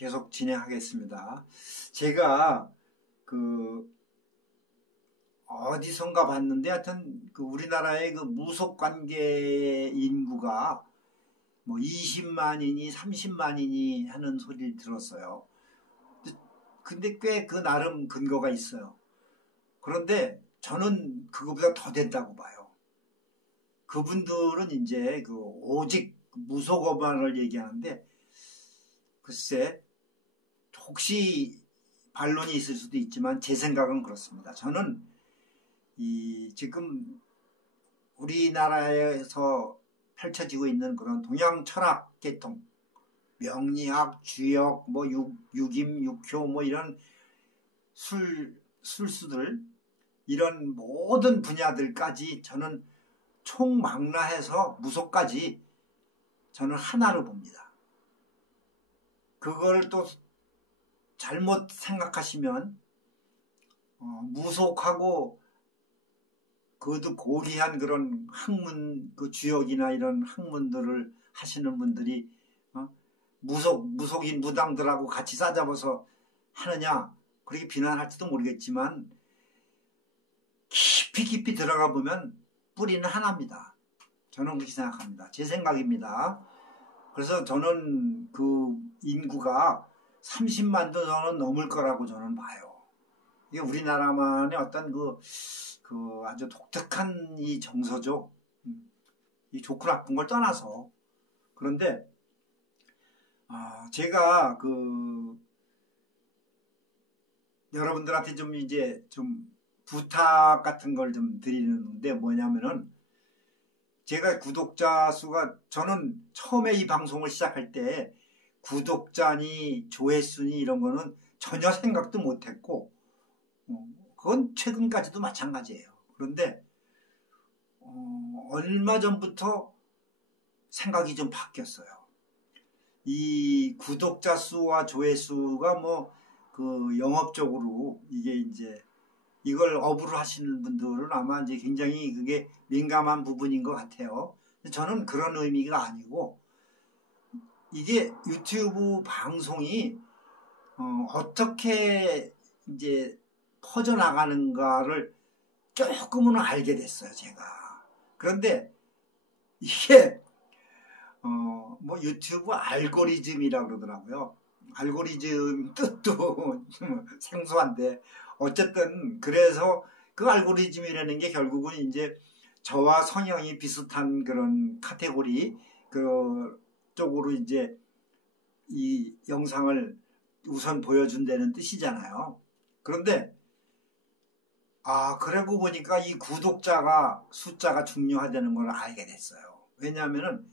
계속 진행하겠습니다. 제가 어디선가 봤는데 하여튼 우리나라의 무속 관계 인구가 뭐 20만이니 30만이니 하는 소리를 들었어요. 근데 꽤 나름 근거가 있어요. 그런데 저는 그거보다 더 된다고 봐요. 그분들은 이제 오직 무속어만을 얘기하는데, 글쎄 혹시 반론이 있을 수도 있지만 제 생각은 그렇습니다. 저는 지금 우리나라에서 펼쳐지고 있는 그런 동양 철학 계통, 명리학, 주역, 육임, 육효, 이런 술수들, 이런 모든 분야들까지 저는 총망라해서 무속까지 저는 하나로 봅니다. 그걸 또 잘못 생각하시면 무속하고 그것도 고귀한 그런 학문, 주역이나 이런 학문들을 하시는 분들이 무속인 무당들하고 같이 싸잡아서 하느냐, 그렇게 비난할지도 모르겠지만 깊이 들어가 보면 뿌리는 하나입니다. 저는 그렇게 생각합니다. 제 생각입니다. 그래서 저는 인구가 30만도 저는 넘을 거라고 저는 봐요. 이게 우리나라만의 어떤 아주 독특한 이 정서죠. 이 좋고 나쁜 걸 떠나서. 그런데 제가 여러분들한테 좀 부탁 같은 걸 좀 드리는데, 뭐냐면은 제가 구독자 수가, 저는 처음에 이 방송을 시작할 때 구독자니 조회수니 이런 거는 전혀 생각도 못했고, 그건 최근까지도 마찬가지예요. 그런데 얼마 전부터 생각이 좀 바뀌었어요. 이 구독자 수와 조회수가 영업적으로 이게 이제 이걸 업으로 하시는 분들은 아마 이제 굉장히 그게 민감한 부분인 것 같아요. 저는 그런 의미가 아니고, 이게 유튜브 방송이 어떻게 이제 퍼져나가는가를 조금은 알게 됐어요, 제가. 그런데 이게 유튜브 알고리즘이라고 그러더라고요. 알고리즘 뜻도 생소한데, 어쨌든 그래서 그 알고리즘이라는 게 결국은 이제 저와 성향이 비슷한 그런 카테고리 쪽으로 이제 이 영상을 우선 보여준다는 뜻이잖아요. 그런데 그러고 보니까 이 구독자가 숫자가 중요하다는 걸 알게 됐어요. 왜냐하면은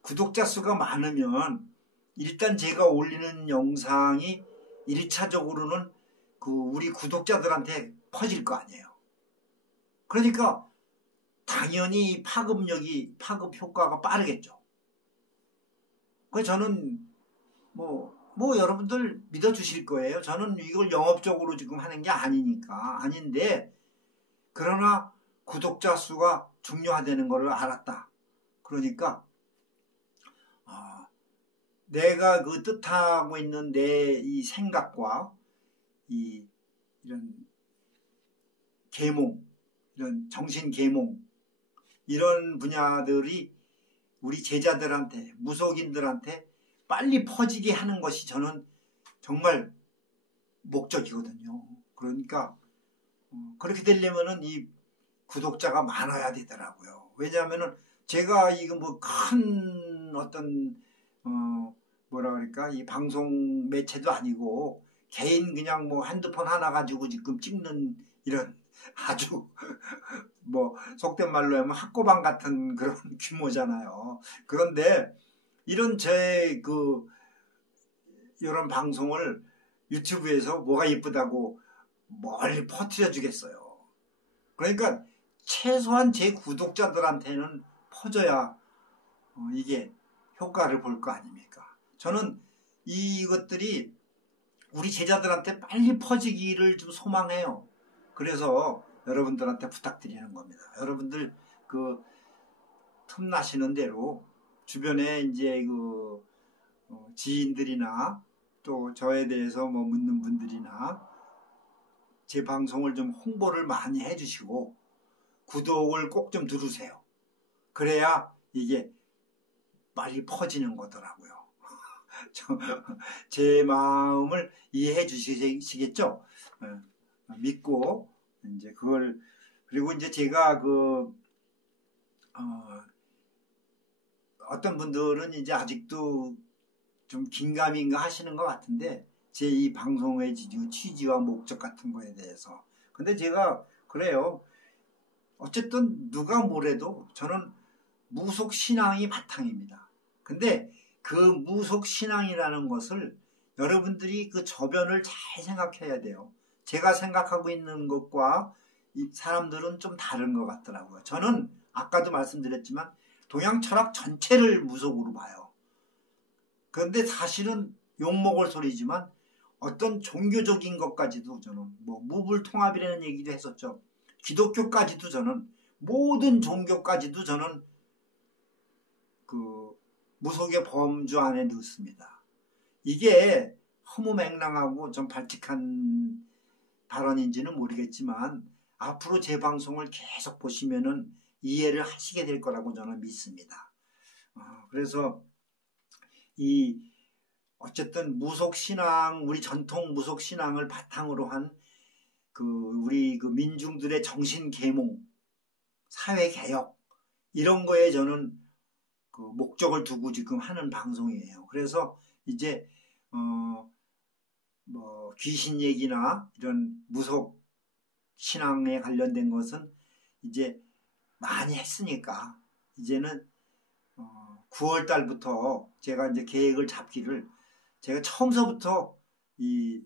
구독자 수가 많으면 일단 제가 올리는 영상이 1차적으로는 우리 구독자들한테 퍼질 거 아니에요. 그러니까 당연히 파급 효과가 빠르겠죠. 그래서 저는 여러분들 믿어주실 거예요. 저는 이걸 영업적으로 지금 하는 게 아닌데, 그러나 구독자 수가 중요하다는 걸 알았다. 그러니까 내가 뜻하고 있는 내 이 생각과 이런 계몽, 이런 정신 계몽, 이런 분야들이 우리 제자들한테, 무속인들한테 빨리 퍼지게 하는 것이 저는 정말 목적이거든요. 그러니까 그렇게 되려면은 이 구독자가 많아야 되더라고요. 왜냐하면은 제가 이거 큰 어떤 이 방송 매체도 아니고 개인 그냥 한두 폰 하나 가지고 지금 찍는 이런 아주 속된 말로 하면 학고방 같은 그런 규모잖아요. 그런데 이런 이런 방송을 유튜브에서 뭐가 예쁘다고 멀리 퍼뜨려 주겠어요. 그러니까 최소한 제 구독자들한테는 퍼져야 이게 효과를 볼 거 아닙니까? 저는 이것들이 우리 제자들한테 빨리 퍼지기를 좀 소망해요. 그래서 여러분들한테 부탁드리는 겁니다. 여러분들 틈나시는 대로 주변에 이제 지인들이나 또 저에 대해서 뭐 묻는 분들이나 제 방송을 좀 홍보를 많이 해주시고 구독을 꼭 좀 누르세요. 그래야 이게 빨리 퍼지는 거더라고요. 제 마음을 이해해 주시겠죠? 믿고 이제 그걸 그리고 이제 제가 어떤 분들은 이제 아직도 좀 긴가민가 하시는 것 같은데 제 이 방송의 취지와 목적 같은 거에 대해서. 근데 제가 그래요. 어쨌든 누가 뭐래도 저는 무속신앙이 바탕입니다. 근데 그 무속신앙이라는 것을 여러분들이 그 저변을 잘 생각해야 돼요. 제가 생각하고 있는 것과 이 사람들은 좀 다른 것 같더라고요. 저는 아까도 말씀드렸지만 동양 철학 전체를 무속으로 봐요. 그런데 사실은 욕먹을 소리지만 어떤 종교적인 것까지도 저는 뭐 무불통합이라는 얘기도 했었죠. 기독교까지도 저는 모든 종교까지도 저는 그 무속의 범주 안에 넣습니다. 이게 허무맹랑하고 좀 발칙한 발언인지는 모르겠지만 앞으로 제 방송을 계속 보시면은 이해를 하시게 될 거라고 저는 믿습니다. 그래서 이 어쨌든 무속신앙, 우리 전통 무속신앙을 바탕으로 한 우리 민중들의 정신계몽, 사회개혁 이런 거에 저는 목적을 두고 지금 하는 방송이에요. 그래서 이제 뭐 귀신 얘기나 이런 무속 신앙에 관련된 것은 이제 많이 했으니까 이제는 9월 달부터 제가 이제 계획을 잡기를 제가 처음서부터 이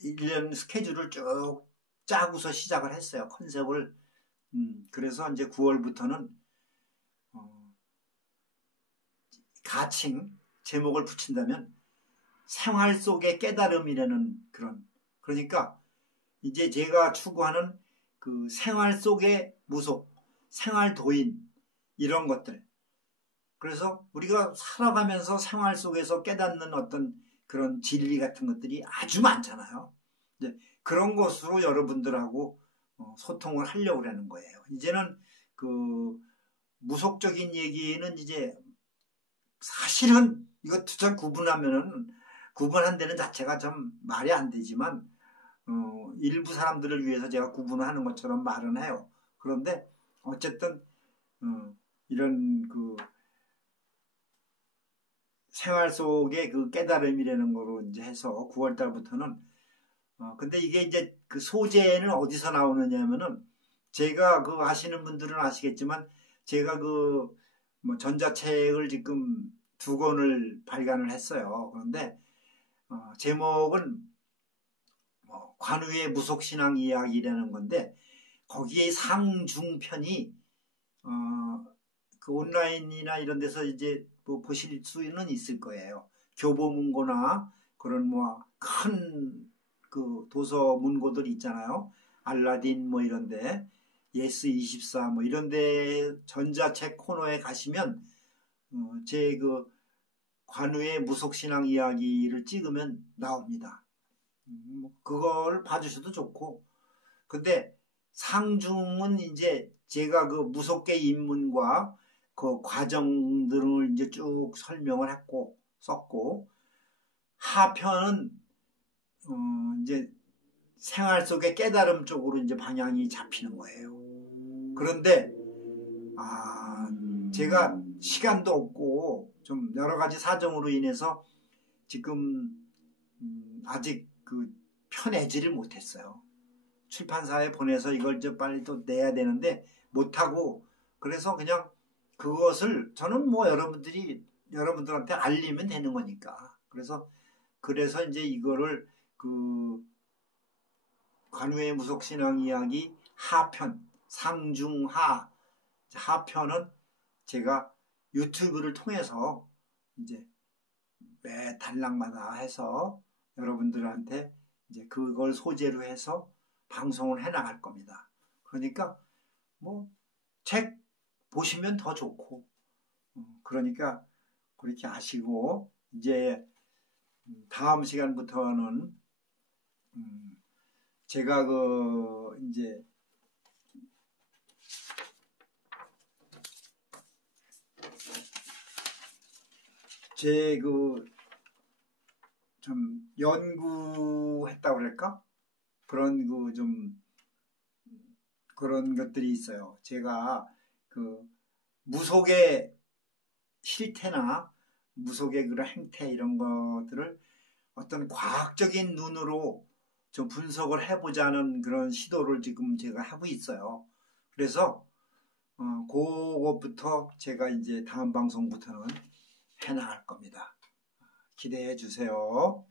1년 스케줄을 쭉 짜고서 시작을 했어요. 컨셉을. 그래서 이제 9월부터는 가칭 제목을 붙인다면 생활 속의 깨달음이라는 그러니까 이제 제가 추구하는 그 생활 속의 무속, 생활 도인 이런 것들. 그래서 우리가 살아가면서 생활 속에서 깨닫는 어떤 그런 진리 같은 것들이 아주 많잖아요. 이제 그런 것으로 여러분들하고 소통을 하려고 하는 거예요. 이제는 그 무속적인 얘기는 이제 사실은 이거 투자 구분한다는 자체가 좀 말이 안 되지만 일부 사람들을 위해서 제가 구분하는 것처럼 말은 해요. 그런데 어쨌든 이런 생활 속의 그 깨달음이라는 거로 이제 해서 9월 달부터는 근데 이게 이제 그 소재는 어디서 나오느냐면은 제가 아시는 분들은 아시겠지만 제가 뭐 전자책을 지금 2권을 발간을 했어요. 그런데 제목은 관우의 무속신앙 이야기라는 건데 거기에 상중편이 그 온라인이나 이런 데서 이제 뭐 보실 수는 있을 거예요. 교보문고나 그런 뭐 큰 도서 문고들 있잖아요. 알라딘 뭐 이런데 예스24 뭐 이런데 전자책 코너에 가시면 제 관우의 무속신앙 이야기를 찍으면 나옵니다. 그걸 봐주셔도 좋고 근데 상중은 이제 제가 무속계 입문과 그 과정들을 이제 쭉 설명을 했고 썼고 하편은 이제 생활 속의 깨달음 쪽으로 이제 방향이 잡히는 거예요. 그런데 제가 시간도 없고 좀 여러 가지 사정으로 인해서 지금 아직 펴내지를 못했어요. 출판사에 보내서 이걸 이제 빨리 또 내야 되는데 못하고 그래서 그냥 그것을 저는 뭐 여러분들한테 알리면 되는 거니까 그래서 이제 이거를 관우의 무속신앙 이야기 하편 상중하 하편은 제가 유튜브를 통해서 이제 매 단락마다 해서 여러분들한테 이제 그걸 소재로 해서 방송을 해 나갈 겁니다. 그러니까 뭐 책 보시면 더 좋고 그러니까 그렇게 아시고 이제 다음 시간부터는 제가 이제 제 좀 연구했다고 그럴까? 그런 그런 것들이 있어요. 제가 무속의 실태나 무속의 그런 행태 이런 것들을 어떤 과학적인 눈으로 좀 분석을 해보자는 그런 시도를 지금 제가 하고 있어요. 그래서 그것부터 제가 이제 다음 방송부터는 해나갈 겁니다. 기대해 주세요.